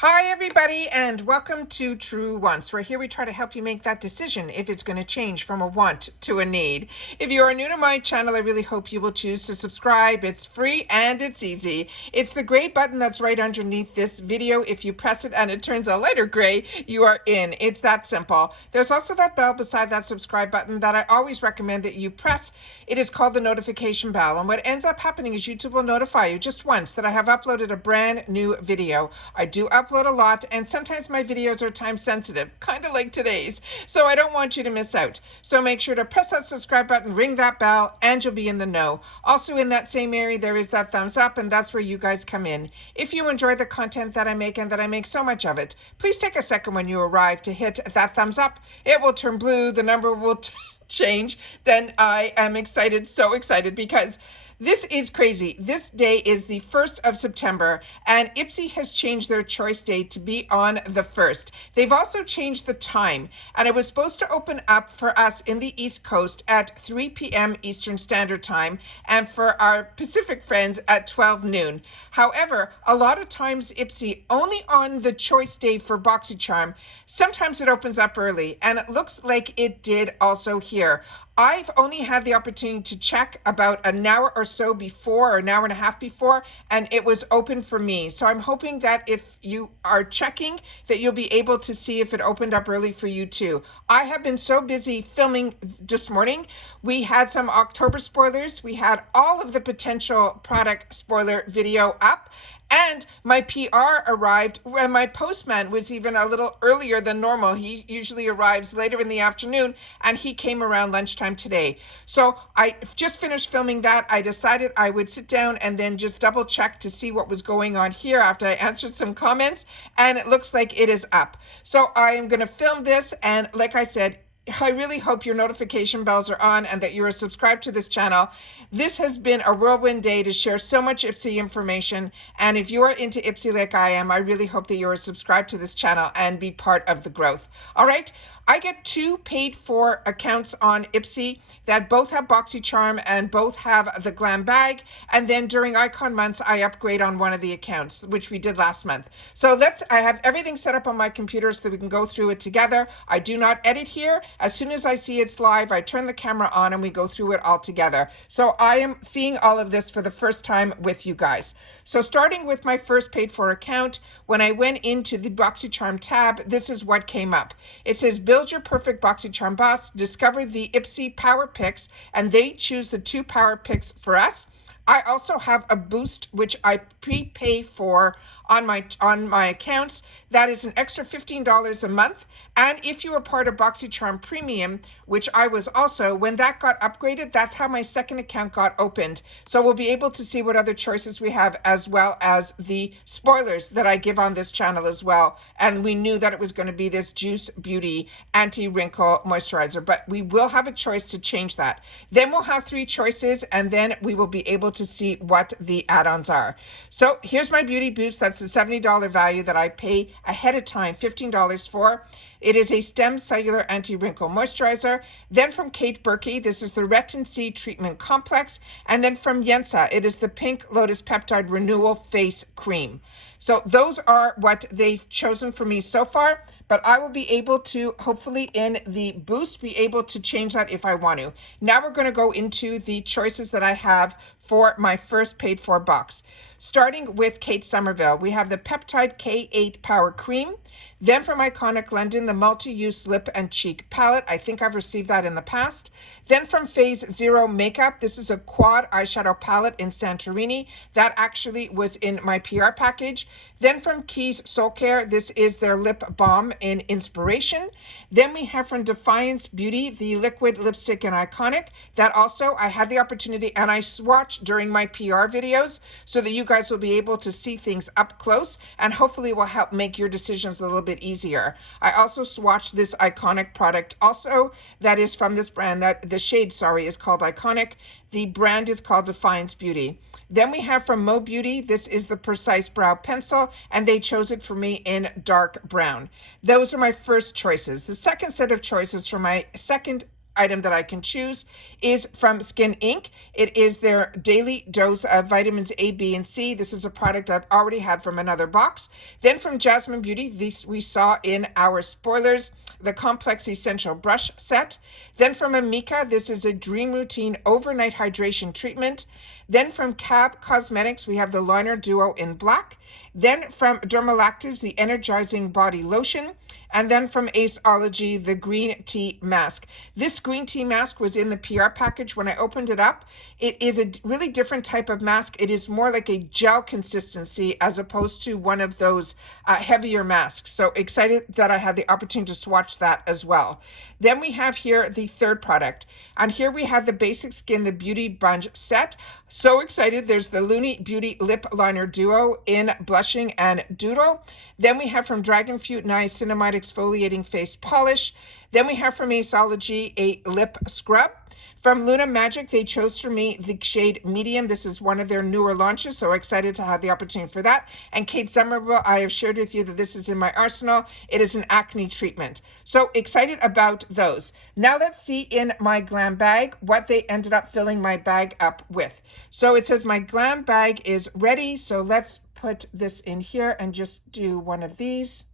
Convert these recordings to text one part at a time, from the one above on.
Hi everybody and welcome to True Wants, where here we try to help you make that decision if it's going to change from a want to a need. If you are new to my channel, I really hope you will choose to subscribe. It's free and it's easy. It's the gray button that's right underneath this video. If you press it and it turns a lighter gray, you are in. It's that simple. There's also that bell beside that subscribe button that I always recommend that you press. It is called the notification bell, and what ends up happening is YouTube will notify you just once that I have uploaded a brand new video. I do upload a lot, and sometimes my videos are time sensitive, kind of like today's, so I don't want you to miss out. So make sure to press that subscribe button, ring that bell, and you'll be in the know. Also in that same area there is that thumbs up, and that's where you guys come in. If you enjoy the content that I make, and that I make so much of it, please take a second when you arrive to hit that thumbs up. It will turn blue, the number will change. Then I am excited, so excited, because this is crazy. This day is the 1st of September, and Ipsy has changed their choice day to be on the 1st. They've also changed the time, and it was supposed to open up for us in the East Coast at 3 p.m. Eastern Standard Time, and for our Pacific friends at 12 noon. However, a lot of times Ipsy, only on the choice day for Boxycharm, sometimes it opens up early, and it looks like it did also here. I've only had the opportunity to check about an hour or so before, or an hour and a half before, and it was open for me. So I'm hoping that if you are checking, that you'll be able to see if it opened up early for you too. I have been so busy filming this morning. We had some October spoilers. We had all of the potential product spoiler video up. And my PR arrived when my postman was even a little earlier than normal. He usually arrives later in the afternoon, and he came around lunchtime today. So I just finished filming that. I decided I would sit down and then just double check to see what was going on here after I answered some comments, and it looks like it is up. So I am going to film this, and like I said, I really hope your notification bells are on and that you are subscribed to this channel. This has been a whirlwind day to share so much Ipsy information. And if you are into Ipsy like I am, I really hope that you are subscribed to this channel and be part of the growth. All right. I get 2 paid for accounts on Ipsy that both have Boxycharm and both have the GlamBag. And then during icon months, I upgrade on one of the accounts, which we did last month. So I have everything set up on my computer so that we can go through it together. I do not edit here. As soon as I see it's live, I turn the camera on and we go through it all together. So I am seeing all of this for the first time with you guys. So starting with my first paid for account, when I went into the Boxycharm tab, this is what came up. It says, build your perfect Boxycharm box, discover the Ipsy Power Picks, and they choose the 2 Power Picks for us. I also have a boost, which I prepay for on my accounts. That is an extra $15 a month. And if you are part of Boxycharm Premium, which I was also, when that got upgraded, that's how my second account got opened. So we'll be able to see what other choices we have, as well as the spoilers that I give on this channel as well. And we knew that it was going to be this Juice Beauty Anti-Wrinkle Moisturizer, but we will have a choice to change that. Then we'll have 3 choices, and then we will be able to see what the add-ons are. So here's my Beauty Boost. That's the $70 value that I pay ahead of time, $15 for. It is a Stem Cellular Anti-Wrinkle Moisturizer. Then from Kate Berkey, this is the Retin C Treatment Complex. And then from Yensa, it is the Pink Lotus Peptide Renewal Face Cream. So those are what they've chosen for me so far, but I will be able to, hopefully in the boost, be able to change that if I want to. Now we're going to go into the choices that I have for my first paid for box. Starting with Kate Somerville, we have the Peptide K8 Power Cream. Then from Iconic London, the Multi-Use Lip and Cheek Palette. I think I've received that in the past. Then from Phase Zero Makeup, this is a quad eyeshadow palette in Santorini. That actually was in my PR package. Then from Keys Soul Care, this is their lip balm in Inspiration. Then we have from Defiance Beauty, the liquid lipstick in Iconic. That also, I had the opportunity, and I swatched during my PR videos so that you guys will be able to see things up close, and hopefully will help make your decisions a little bit easier. I also swatched this Iconic product also, that is from this brand, that the shade, sorry, is called Iconic. The brand is called Defiance Beauty. Then we have from Mo Beauty, this is the Precise Brow Pencil, and they chose it for me in dark brown. Those are my first choices. The second set of choices for my second item that I can choose is from Skin Inc. It is their daily dose of vitamins A, B, and C. This is a product I've already had from another box. Then from Jasmine Beauty, this we saw in our spoilers, the Complex Essential Brush Set. Then from Amika, this is a Dream Routine Overnight Hydration Treatment. Then from Cab Cosmetics, we have the Liner Duo in black. Then from Dermalactives, the Energizing Body Lotion. And then from Aceology, the Green Tea Mask. This green tea mask was in the PR package. When I opened it up, it is a really different type of mask. It is more like a gel consistency as opposed to one of those heavier masks. So excited that I had the opportunity to swatch that as well. Then we have here the third product. And here we have the Basic Skin, the Beauty Bunch Set. So excited. There's the Looney Beauty Lip Liner Duo in Blushing and Doodle. Then we have from Dragon Fruit Niacinamide Exfoliating Face Polish. Then we have from Aceology a lip scrub. From Luna Magic, they chose for me the shade Medium. This is one of their newer launches, so excited to have the opportunity for that. And Kate Somerville, I have shared with you that this is in my arsenal. It is an acne treatment. So excited about those. Now let's see in my Glam bag what they ended up filling my bag up with. So it says my Glam bag is ready. So let's put this in here and just do one of these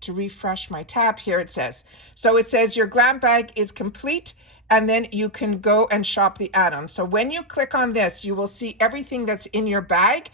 to refresh my tab. Here it says. So it says your Glam bag is complete. And then you can go and shop the add-ons. So when you click on this, you will see everything that's in your bag.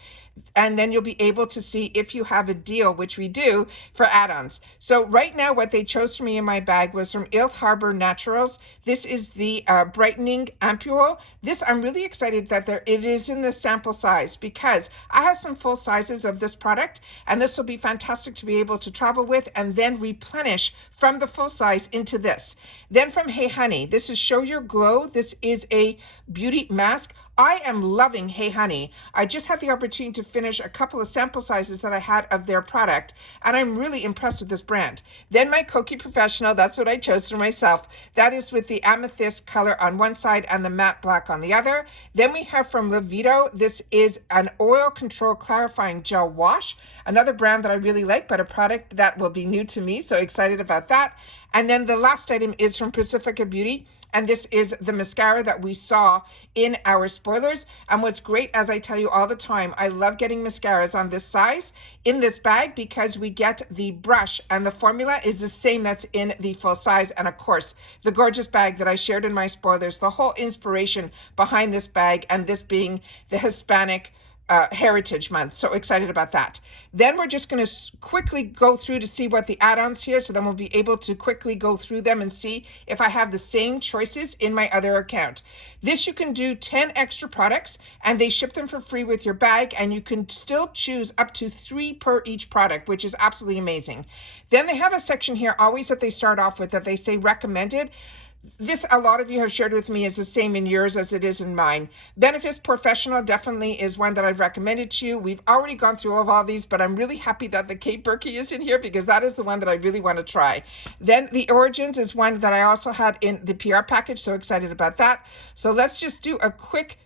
And then you'll be able to see if you have a deal, which we do, for add-ons. So right now, what they chose for me in my bag was from Il Harbor Naturals. This is the Brightening Ampoule. This, I'm really excited that it is in the sample size because I have some full sizes of this product. And this will be fantastic to be able to travel with and then replenish from the full size into this. Then from Hey Honey, this is Show Your Glow. This is a beauty mask. I am loving Hey Honey. I just had the opportunity to finish a couple of sample sizes that I had of their product, and I'm really impressed with this brand. Then my Kokie Professional, that's what I chose for myself. That is with the amethyst color on one side and the matte black on the other. Then we have from Levito, this is an oil control clarifying gel wash, another brand that I really like, but a product that will be new to me, so excited about that. And then the last item is from Pacifica Beauty. And this is the mascara that we saw in our spoilers. And what's great, as I tell you all the time, I love getting mascaras on this size in this bag because we get the brush and the formula is the same that's in the full size. And of course, the gorgeous bag that I shared in my spoilers, the whole inspiration behind this bag and this being the Hispanic Heritage Month. So excited about that. Then we're just going to quickly go through to see what the add-ons here. So then we'll be able to quickly go through them and see if I have the same choices in my other account. This you can do 10 extra products and they ship them for free with your bag and you can still choose up to 3 per each product, which is absolutely amazing. Then they have a section here always that they start off with that they say recommended. This, a lot of you have shared with me, is the same in yours as it is in mine. Benefits Professional definitely is one that I've recommended to you. We've already gone through all these, but I'm really happy that the Kate Berkey is in here because that is the one that I really want to try. Then the Origins is one that I also had in the PR package, so excited about that. So let's just do a quick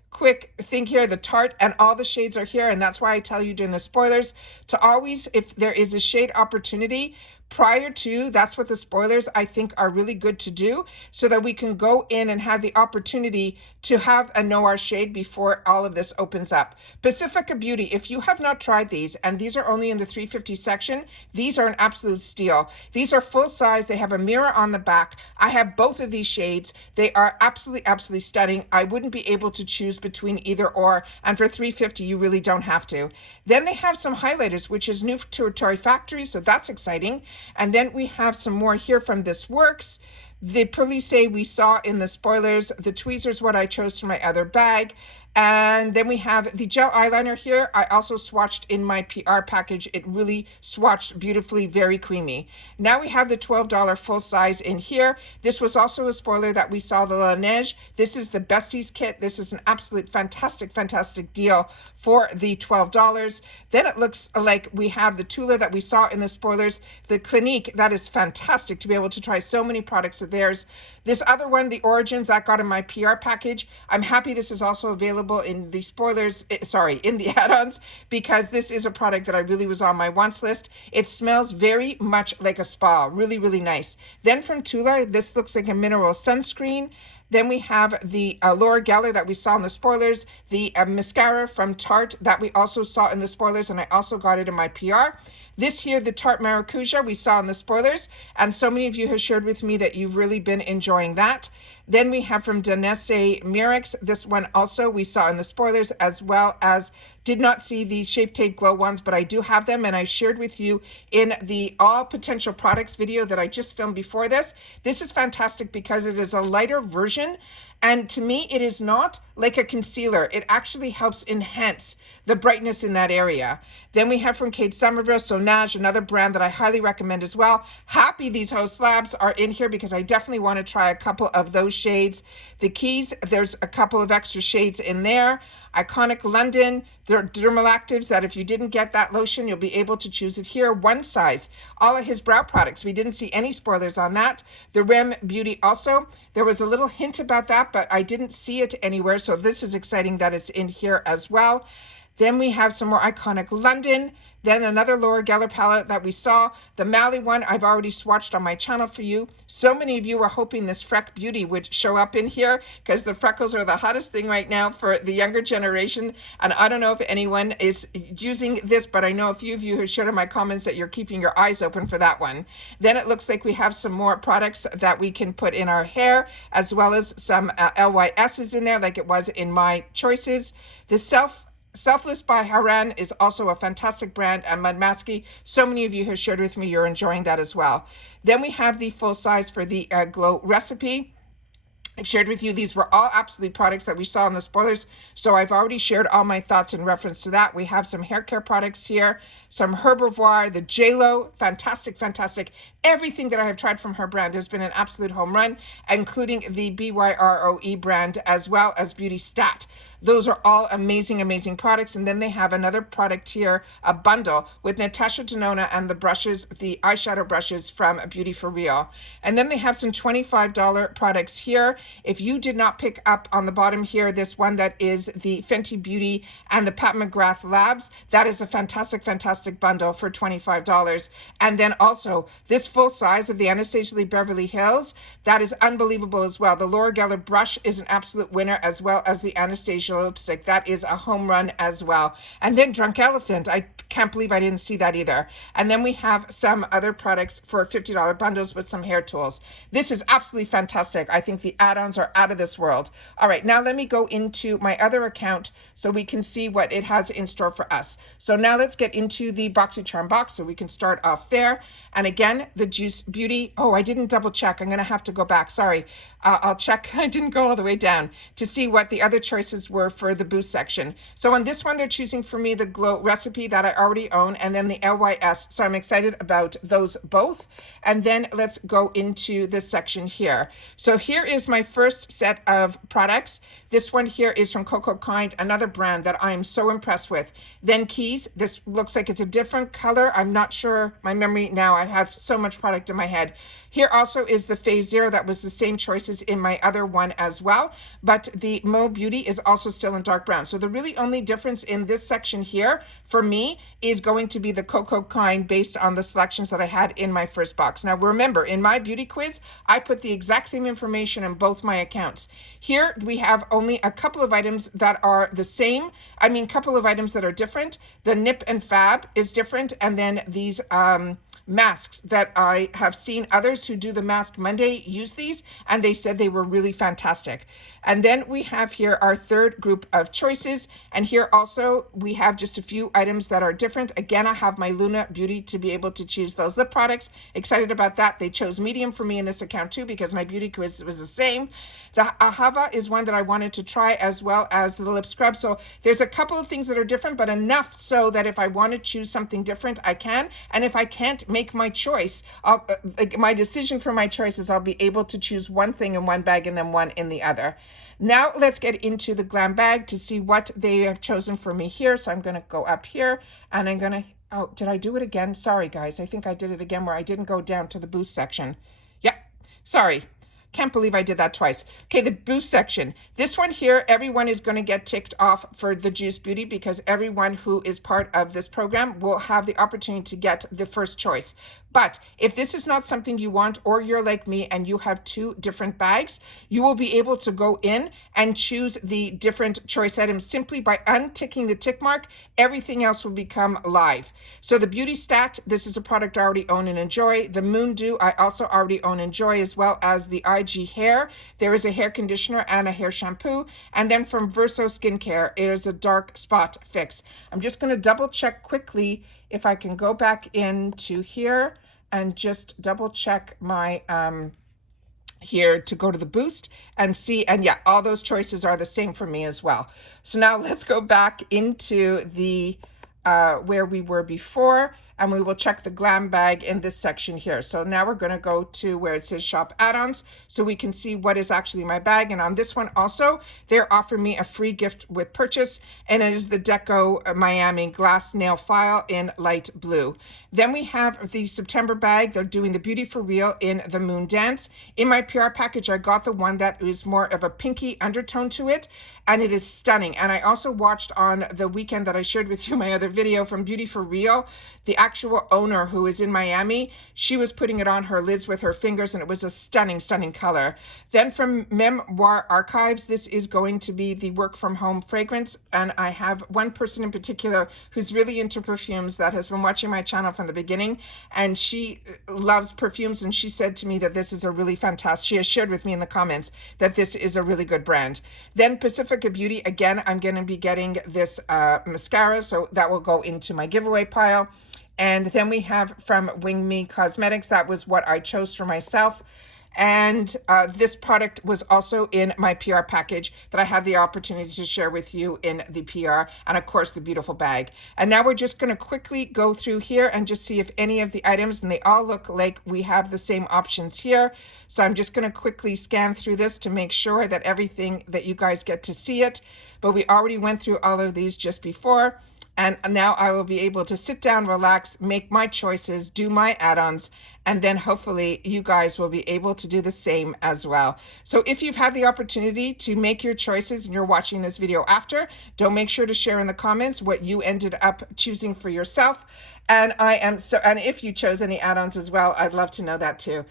thing here. The Tarte and all the shades are here, and that's why I tell you during the spoilers to always, if there is a shade opportunity prior to, that's what the spoilers I think are really good to do so that we can go in and have the opportunity to have a know our shade before all of this opens up. Pacifica Beauty, if you have not tried these, and these are only in the 350 section, these are an absolute steal. These are full size. They have a mirror on the back. I have both of these shades. They are absolutely stunning. I wouldn't be able to choose between either or, and for 350 you really don't have to. Then they have some highlighters, which is new to Tory Factory, so that's exciting. And then we have some more here from This Works. The Police we saw in the spoilers. The tweezers, what I chose for my other bag. And then we have the gel eyeliner here. I also swatched in my PR package. It really swatched beautifully, very creamy. Now we have the $12 full size in here. This was also a spoiler that we saw, the Laneige. This is the Besties kit. This is an absolute fantastic deal for the $12. Then it looks like we have the Tula that we saw in the spoilers. The Clinique, that is fantastic to be able to try so many products of theirs. This other one, the Origins, that got in my PR package. I'm happy this is also available available in the spoilers, in the add-ons, because this is a product that I really was on my wants list. It smells very much like a spa, really, really nice. Then from Tula, this looks like a mineral sunscreen. Then we have the Laura Geller that we saw in the spoilers, the mascara from Tarte that we also saw in the spoilers, and I also got it in my PR. This here, the Tarte Maracuja, we saw in the spoilers, and so many of you have shared with me that you've really been enjoying that. Then we have from Danesse Murex, this one also we saw in the spoilers, as well as did not see the Shape Tape Glow ones, but I do have them, and I shared with you in the all potential products video that I just filmed before this. This is fantastic because it is a lighter version, and to me, it is not like a concealer. It actually helps enhance the brightness in that area. Then we have from Kate Somerville, Sonage, another brand that I highly recommend as well. Happy these House Labs are in here because I definitely want to try a couple of those shades. The Keys, there's a couple of extra shades in there. Iconic London, there are dermal actives that if you didn't get that lotion, you'll be able to choose it here. One size. All of his brow products, we didn't see any spoilers on that. The Rem Beauty also, there was a little hint about that, but I didn't see it anywhere. So this is exciting that it's in here as well. Then we have some more Iconic London. Then another Laura Geller palette that we saw. The Mally one I've already swatched on my channel for you. So many of you were hoping this Freck Beauty would show up in here because the freckles are the hottest thing right now for the younger generation. And I don't know if anyone is using this, but I know a few of you have shared in my comments that you're keeping your eyes open for that one. Then it looks like we have some more products that we can put in our hair, as well as some LYSs in there like it was in my choices. The Selfless by Haran is also a fantastic brand, and Mudmasky, so many of you have shared with me you're enjoying that as well. Then we have the full size for the Glow Recipe. I've shared with you these were all absolute products that we saw in the spoilers, so I've already shared all my thoughts in reference to that. We have some hair care products here, some Herbivoire, the JLo, fantastic, fantastic. Everything that I have tried from her brand has been an absolute home run, including the BYROE brand as well as Beauty Stat. Those are all amazing, amazing products. And then they have another product here, a bundle with Natasha Denona and the brushes, the eyeshadow brushes from Beauty for Real. And then they have some $25 products here. If you did not pick up on the bottom here, this one that is the Fenty Beauty and the Pat McGrath Labs, that is a fantastic, fantastic bundle for $25. And then also this full size of the Anastasia Lee Beverly Hills, that is unbelievable as well. The Laura Geller brush is an absolute winner, as well as the Anastasia lipstick. That is a home run as well. And then Drunk Elephant, I can't believe I didn't see that either. And then we have some other products for $50 bundles with some hair tools. This is absolutely fantastic. I think the add-ons are out of this world. All right, now let me go into my other account so we can see what it has in store for us. So now let's get into the Boxycharm box so we can start off there. And again, the Juice Beauty. Oh, I didn't double check. I'm going to have to go back. Sorry. I'll check. I didn't go all the way down to see what the other choices were for the boost section. So on this one, they're choosing for me the Glow Recipe that I already own, and then the LYS. So I'm excited about those both. And then let's go into this section here. So here is my first set of products. This one here is from Coco Kind, another brand that I am so impressed with. Then Keys. This looks like it's a different color. I'm not sure. My memory now, I have so much product in my head. Here also is the Phase Zero. That was the same choices in my other one as well. But the Mo Beauty is also still in dark brown. So the really only difference in this section here for me is going to be the Coco Kind based on the selections that I had in my first box. Now remember, in my beauty quiz, I put the exact same information in both my accounts. Here we have only a couple of items that are the same. I mean, couple of items that are different. The Nip and Fab is different. And then these masks that I have seen others who do the Mask Monday use these, and they said they were really fantastic. And then we have here our third group of choices, and here also we have just a few items that are different. Again, I have my Luna Beauty to be able to choose those lip products. Excited about that. They chose medium for me in this account too because my beauty quiz was the same. The Ahava is one that I wanted to try, as well as the lip scrub. So there's a couple of things that are different, but enough so that if I want to choose something different, I can. And if I can't make my choice, my decision for my choices, I'll be able to choose one thing in one bag and then one in the other. Now let's get into the GlamBag to see what they have chosen for me here. So I'm going to go up here and I'm going to, oh, did I do it again? Sorry guys, I think I did it again where I didn't go down to the boost section. Yep, sorry. Can't believe I did that twice. Okay, the boost section. This one here, everyone is going to get ticked off for the Juice Beauty because everyone who is part of this program will have the opportunity to get the first choice. But if this is not something you want, or you're like me and you have 2 different bags, you will be able to go in and choose the different choice items simply by unticking the tick mark. Everything else will become live. So the Beauty Stat, this is a product I already own and enjoy. The Moon Dew, I also already own and enjoy, as well as the IG Hair. There is a hair conditioner and a hair shampoo. And then from Verso Skincare, it is a dark spot fix. I'm just going to double check quickly if I can go back into here and just double check my here to go to the boost and see, and yeah, all those choices are the same for me as well. So now let's go back into the where we were before, and we will check the Glam bag in this section here. So now we're going to go to where it says shop add-ons so we can see what is actually my bag. And on this one also, they're offering me a free gift with purchase, and it is the Deco Miami glass nail file in light blue. Then we have the September bag. They're doing the Beauty for Real in the Moon Dance. In my PR package, I got the one that is more of a pinky undertone to it, and it is stunning. And I also watched on the weekend that I shared with you my other video from Beauty for Real, the actual owner who is in Miami, she was putting it on her lids with her fingers, and it was a stunning, stunning color. Then from Memoir Archives, this is going to be the work from home fragrance. And I have one person in particular who's really into perfumes that has been watching my channel from the beginning, and she loves perfumes, and she said to me that this is a really fantastic, she has shared with me in the comments that this is a really good brand. Then Pacifica Beauty, again, I'm going to be getting this mascara, so that will go into my giveaway pile. And then we have from Wing Me Cosmetics, that was what I chose for myself. And this product was also in my PR package that I had the opportunity to share with you in the PR, and of course the beautiful bag. And now we're just going to quickly go through here and just see if any of the items, and they all look like we have the same options here. So I'm just going to quickly scan through this to make sure that everything, that you guys get to see it. But we already went through all of these just before. And now I will be able to sit down, relax, make my choices, do my add-ons, and then hopefully you guys will be able to do the same as well. So if you've had the opportunity to make your choices and you're watching this video after, don't make sure to share in the comments what you ended up choosing for yourself. And and if you chose any add-ons as well, I'd love to know that too.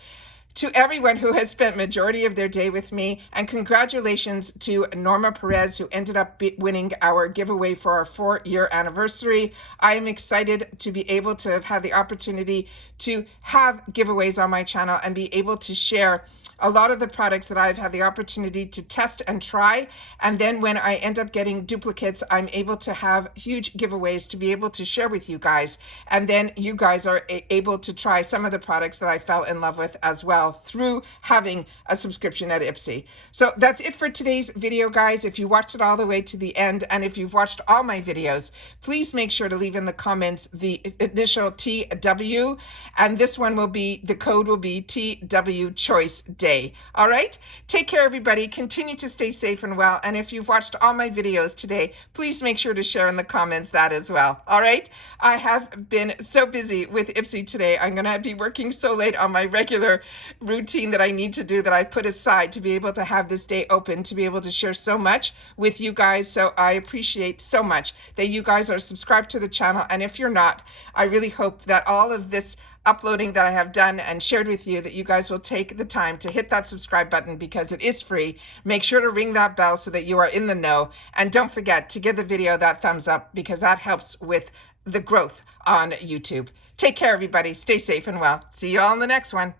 To everyone who has spent majority of their day with me, and congratulations to Norma Perez, who ended up winning our giveaway for our 4-year anniversary. I am excited to be able to have had the opportunity to have giveaways on my channel and be able to share a lot of the products that I've had the opportunity to test and try. And then when I end up getting duplicates, I'm able to have huge giveaways to be able to share with you guys. And then you guys are able to try some of the products that I fell in love with as well through having a subscription at Ipsy. So that's it for today's video, guys. If you watched it all the way to the end, and if you've watched all my videos, please make sure to leave in the comments the initial TW, and this one will be, the code will be TW Choice Day. All right, take care, everybody. Continue to stay safe and well, and if you've watched all my videos today, please make sure to share in the comments that as well. All right, I have been so busy with Ipsy today. I'm gonna be working so late on my regular routine that I need to do, that I put aside to be able to have this day open, to be able to share so much with you guys. So I appreciate so much that you guys are subscribed to the channel, and if you're not, I really hope that all of this uploading that I have done and shared with you, that you guys will take the time to hit that subscribe button, because it is free. Make sure to ring that bell so that you are in the know, and don't forget to give the video that thumbs up, because that helps with the growth on YouTube. Take care, everybody. Stay safe and well. See you all in the next one.